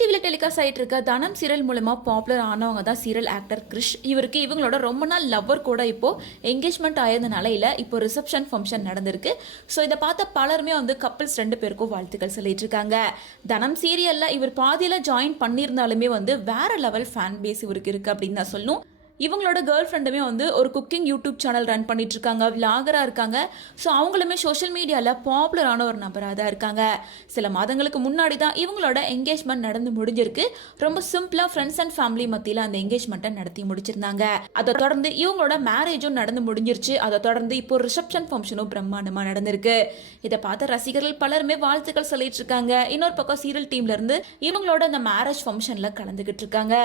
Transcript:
டிவில டெலிகாஸ்ட் ஆயிட்டு இருக்க தனம் சீரியல் மூலமா பாப்புலர் ஆனவங்க தான் சீரியல் ஆக்டர் கிரிஷ். இவருக்கு இவங்களோட ரொம்ப நாள் லவ்வர் கூட இப்போ என்கேஜ்மெண்ட் ஆயிருந்த நிலையில இப்போ ரிசப்ஷன் ஃபங்க்ஷன் நடந்திருக்கு. ஸோ இதை பார்த்த பலருமே வந்து கப்பிள்ஸ் 2 பேருக்கும் வாழ்த்துக்கள் சொல்லிட்டு இருக்காங்க. தனம் சீரியல்ல இவர் பாதியில ஜாயின் பண்ணியிருந்தாலுமே வந்து வேற லெவல் ஃபேன் பேஸ் இவருக்கு இருக்கு அப்படின்னு தான் சொல்லணும். இவங்களோட கேர்ள் ஃப்ரெண்டுமே வந்து ஒரு குக்கிங் யூடியூப் சேனல் ரன் பண்ணிட்டு இருக்காங்க, விளாகராக இருக்காங்க. ஸோ அவங்களுமே சோஷியல் மீடியாவில் பாப்புலரான ஒரு நபராக தான் இருக்காங்க. சில மாதங்களுக்கு முன்னாடி தான் இவங்களோட என்கேஜ்மெண்ட் நடந்து முடிஞ்சிருக்கு. ரொம்ப சிம்பிளாக ஃப்ரெண்ட்ஸ் அண்ட் ஃபேமிலி மத்தியில் அந்த என்கேஜ்மெண்ட்டை நடத்தி முடிச்சிருந்தாங்க. அதை தொடர்ந்து இவங்களோட மேரேஜும் நடந்து முடிஞ்சிருச்சு. அதை தொடர்ந்து இப்போ ரிசப்ஷன் ஃபங்க்ஷனும் பிரம்மாண்டமாக நடந்திருக்கு. இதை பார்த்த ரசிகர்கள் பலருமே வாழ்த்துக்கள் சொல்லிட்டு இருக்காங்க. இன்னொரு பக்கம் சீரியல் டீம்ல இருந்து இவங்களோட அந்த மேரேஜ் ஃபங்க்ஷனில் கலந்துக்கிட்டு இருக்காங்க.